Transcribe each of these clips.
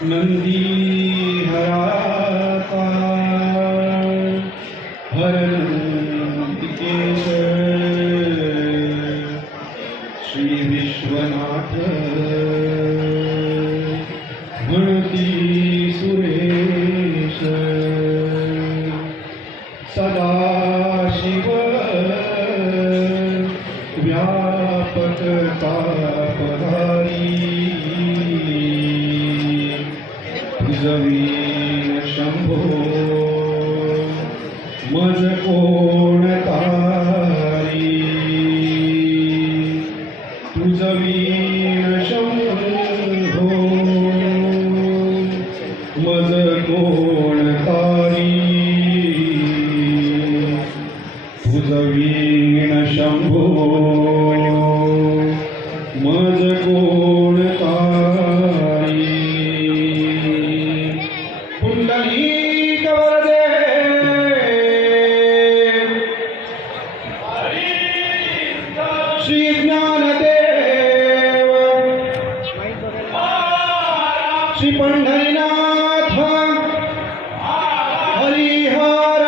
नंदी हराता हरकेश श्री विश्वनाथ गणती सुरेश सदाशिव व्यापक तापधारी तुझवीन शंभो मज कोण तारी तुझवीन शंभो मज कोण तारी तुझवीन शंभो मज कोण तारी पुंडलीक वरदे श्री ज्ञानदेव श्री पंढरीनाथ हरिहर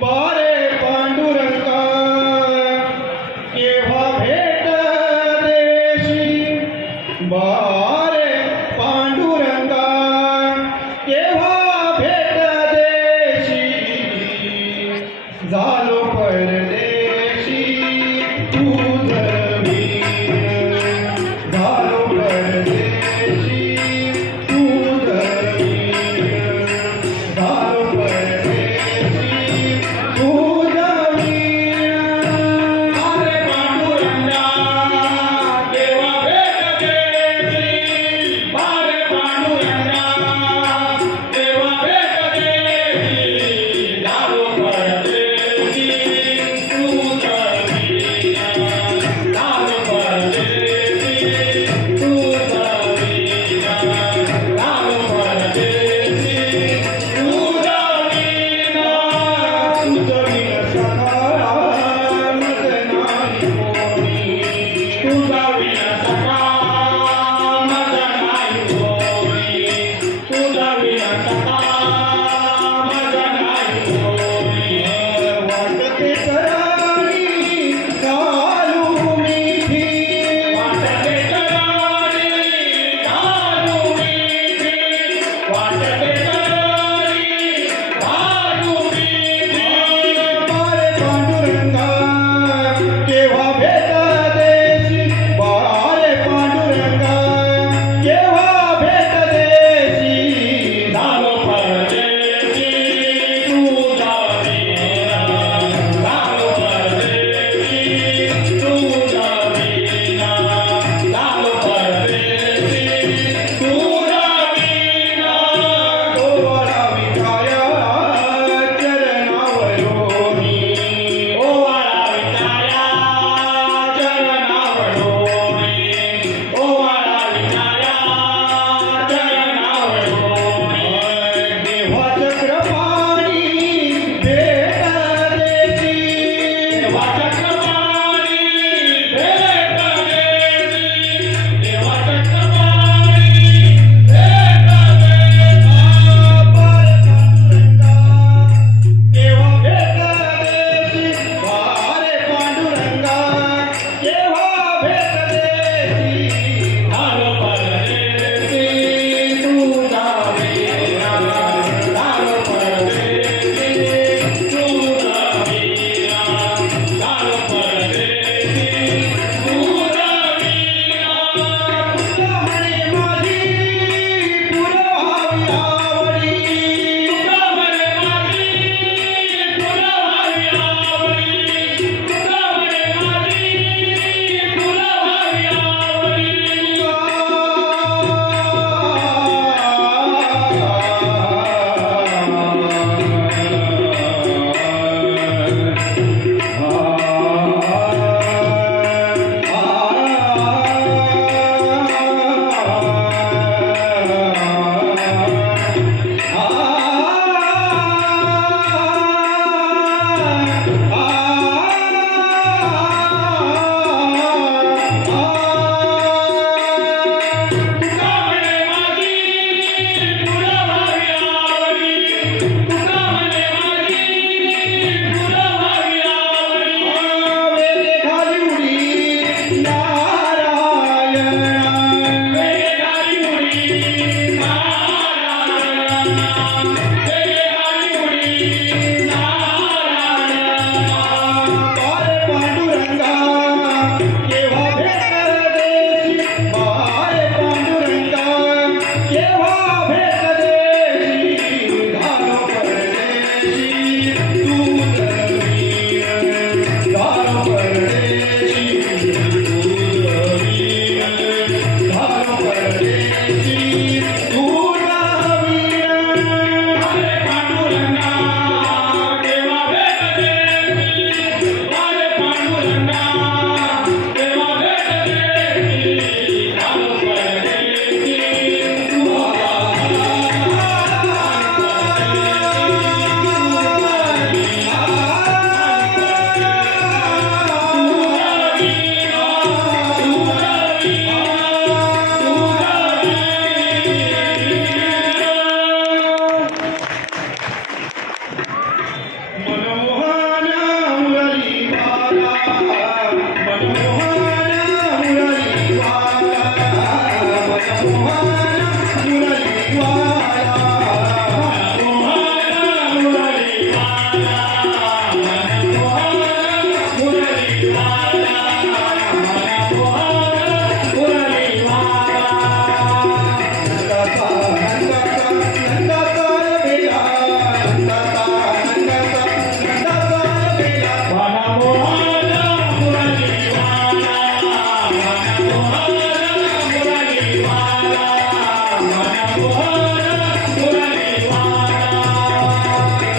बारे पांडुरंगा केव्हा भेट देशी बारे पांडुरंगा केव्हा भेट देशी झालो परदेशी तुझ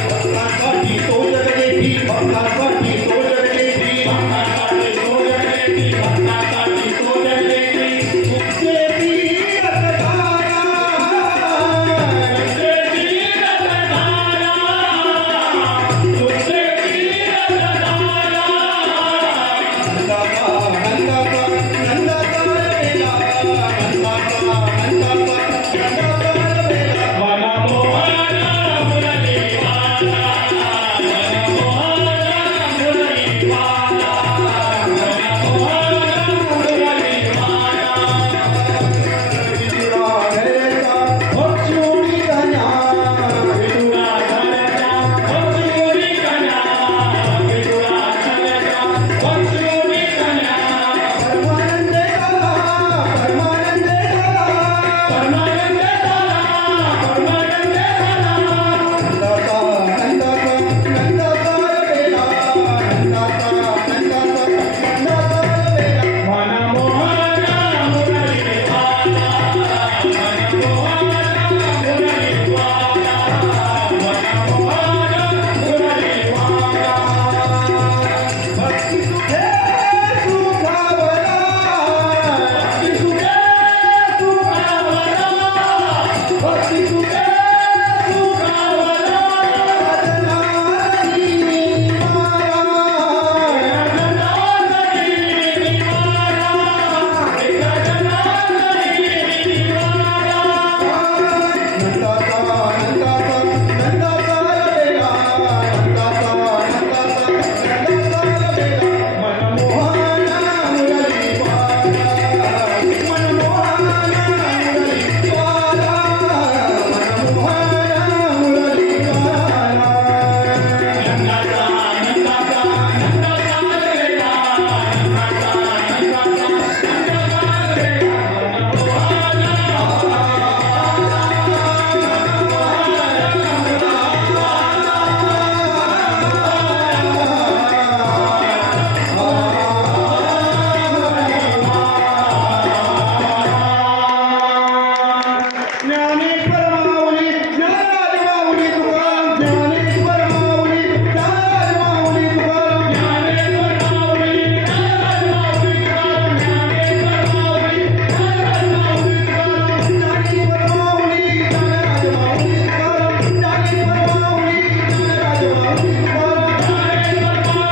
भक्तांसाठी तो जगलेली, भक्तांसाठी तो जगलेली, भक्तांसाठी तो जगलेली, भक्तांसाठी तो जगलेली. तुझे तीरथधारा, तुझे तीरथधारा, तुझे तीरथधारा. नंदाचा, नंदाचा, नंदाचा वेला, नंदाचा, नंदाचा, नंदाचा वेला. मनमोहन मुरलीवाला, मनमोहन मुरलीवाला, मनमोहन मुरलीवाला. विठुरा घरचा भक्ष्योनी कन्या, विठुरा घरचा भक्ष्योनी कन्या, विठुरा घरचा भक्ष्योनी कन्या. परमानंद झाला, परमानंद झाला, परमानंद झाला, परमानंद झाला. नंदाचा, नंदाचा, नंदाचा वेला, नंदाचा, नंदाचा, नंदाचा वेला. मनमोहन मुरलीवाला, मनमोहन मुरलीवाला, मनमोहन मुरलीवाला. भक्ती सुखे सुखावला, भक्ती सुखे सुखावला, भक्ती सुखे सुखावला. रत्नागिरी निवारा, रत्नागिरी निवारा, रत्नागिरी निवारा. नंदाचा, नंदाचा, नंदाचा वेला, नंदाचा, नंदाचा, नंदाचा वेला. मनमोहन मुरलीवाला, मनमोहन मुरलीवाला, मनमोहन मुरलीवाला. नंदाचा, नंदाचा, नंदाचा वेला, नंदाचा, नंदाचा, नंदाचा वेला. ज्ञानेश्वर माऊली, ज्ञानराज माऊली तुकाराम. ज्ञानेश्वर माऊली, ज्ञानराज माऊली तुकाराम. ज्ञानेश्वर माऊली, ज्ञानराज माऊली तुकाराम. ज्ञानेश्वर माऊली, ज्ञानराज माऊली तुकाराम. ज्ञानेश्वर माऊली, ज्ञानराज माऊली तुकाराम. ज्ञानेश्वर माऊली, ज्ञानराज माऊली तुकाराम. ज्ञानेश्वर माऊली,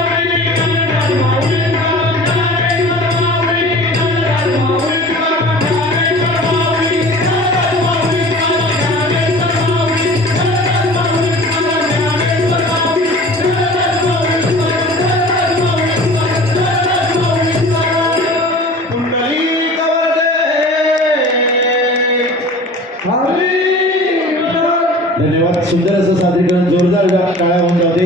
ज्ञानराज माऊली तुकाराम. ज्ञानेश्वर माऊली, ज्ञानराज माऊली तुकाराम. ज्ञानेश्वर माऊली, ज्ञानराज माऊली तुकाराम. ज्ञानेश्वर माऊली, ज्ञानराज माऊली तुकाराम. ज्ञानेश्वर माऊली, ज्ञानराज माऊली तुकाराम. पुंडलिक वरदे. धन्यवाद. सुंदर असं सादरीकरण, जोरदार टाळ्या होऊन जाते.